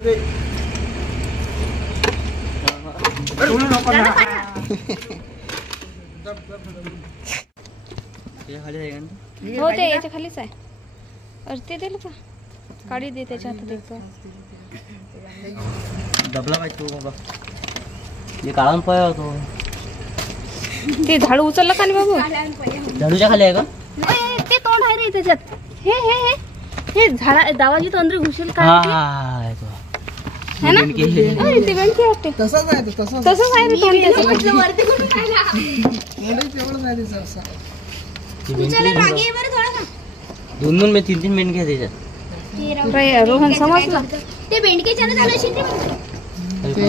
हो ते याच्या खालीच आहे. अरे ते दिलं का काढी दे त्याच्या हातात एक दबला पाहिजे तो बाबा. हे काढून पाय होतो. ते झाड उचललं का नाही बाबू? झाडूच्या खाली आहे का? ते तोंड आहे रे त्याच्यात. हे हे हे हे झाडा दावाजी तो अंदर घुसेल का? हा तो है ना? अरे ते बेंकी वाटते. तसंच आहे तो, तसंच तसंच आहे रे तोंड त्याचं. वरती करून खायला तेवढं नाही दिसत असं. दोन मी तीन मेंढके आहे त्याच्यात. बाई रोहन समजलं. ते बेंडकेच्यानं झालं असेल ते.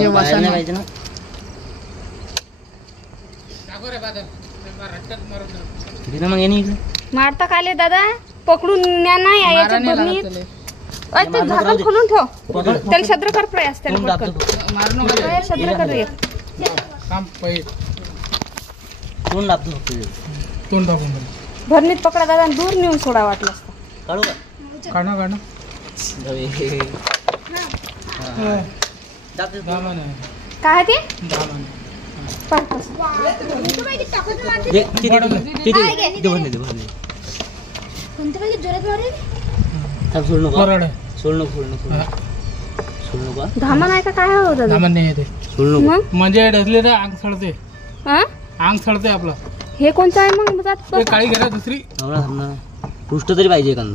वासाने नाही पाहिजे ना. किती ना मग येणे इकडे मारता काले दादा पकडून न्या ना याच्या भरणीत. ते झाकण खोलून ठेव. त्याला छद्र कर प्रयास त्याला पटकन. मारणं काय छद्र कर रे. काम पाहिजे. तोंड दाबतो फक्त. तोंड टाकून भरणीत पकडा दादा आणि दूर नेऊन सोडा वाटलं असतं. काढू का? काढणं दाबतो. दामान आहे. काय ते दामान पाहतोस. दे किती दे भरले दे भरले. कोणत्या पाहिजे जोरात मारेल? थांब सोड नको. कोरड आहे. सोड नको सोड नको सोड नको. धामा नाही का काय हो दादा? दामान नाही येते. सोड नको. मग म्हणजे ढसले तर अंग सडते. हा अंग सडते आपलं. हे कोणचं आहे मग जात ते काळी घ्या दुसरी. थांबना थांबना. पृष्ठ तरी पाहिजे एखादं.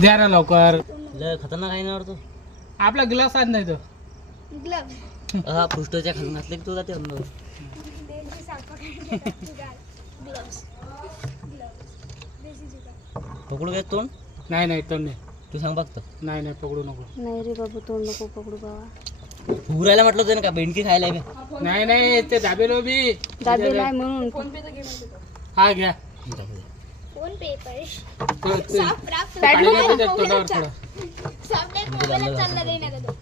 द्या रे लवकर. लय खतरनाक आहे ना वाटतो. आपला ग्लास आज नाही तो. हा पृष्ठाच्या खालून घातले की तो जाते अंदर. पकडू काय तोंड? नाही नाही तो नाही. तू सांग फक्त. नाही नाही पकडू नको. नाही रे बाबू तोंड नको पकडू बाबा. फुरायला म्हटलं होतं ना का बेंडकी खायला आहे का? नाही नाही ते दाबेलो बी. दादेला आहे म्हणून. हा घ्या. फोन पे पैसे तो- ते- साफ राख. काळी घ्या त्याच्यात तोंडावर थोडं. साफ नाही मोबाईलच चालला नाही ना तो.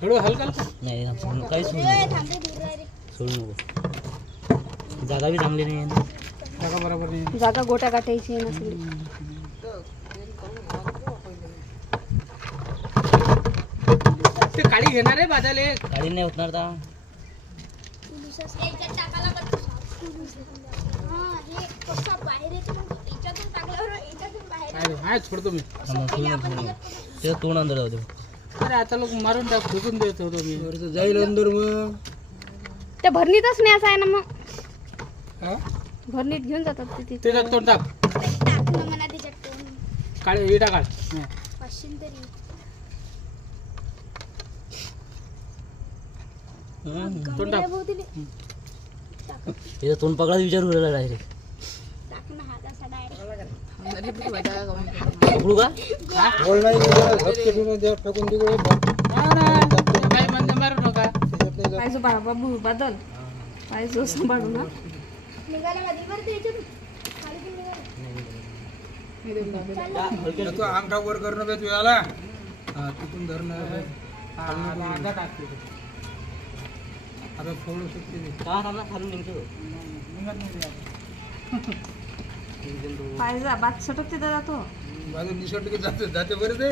थोडं हलका हलका. नाही थांब, सोड नको. काही सोड ए, नको. थांबे दूर राह रे. सोड नको. जागा बी चांगली नाही आहे. टाका बरोबर नाही. जागा गोट्या गाठायची आहे ना सगळी. ते काळी घेणार आहे बाजाले. गाडी नाही होणार का? दुसऱ्या याच्यात टाकायला लागत साफ. हा हे कसं बाहेर येतं मग याच्यातून टाकल्यावर याच्यातून बाहेर काय रे, हा सोडतो मी. थांबा, सोड नको, सोड नको. त्याचं तोंड अंदर जाऊ दे. अरे आता लोक मारून टाक फेकून देत होतो मी. जाईल अंदर मग. त्या भरणीतच न्यायचं आहे ना मग. हा? भरणीत घेऊन जातात ते तिथे. त्याच्यात तोंड टाक. टाकलं म्हणा त्याच्यात कोण काळे विटा काढ. पाचशे तरी तोंड टाक. त्याचं तोंड पकडायचा विचार उरायला डायरेक्ट. टाक ना हात असा डायरेक्ट. पकडू का? काही म्हणजे मारू नका. पाहिजे बाबू बादल पाहिजे सांभाळू ना. निघाला कधी बरं त्याच्यातून खाली पण निघाला. अंगठा वर करणं बे तुला. तिथून धरणं. अर्धा टाकते. आता फोडू शकते. खालून निघतो. पाहिजे बात सटकते दादा तो. बाजू निसटले की जाते बरं ते.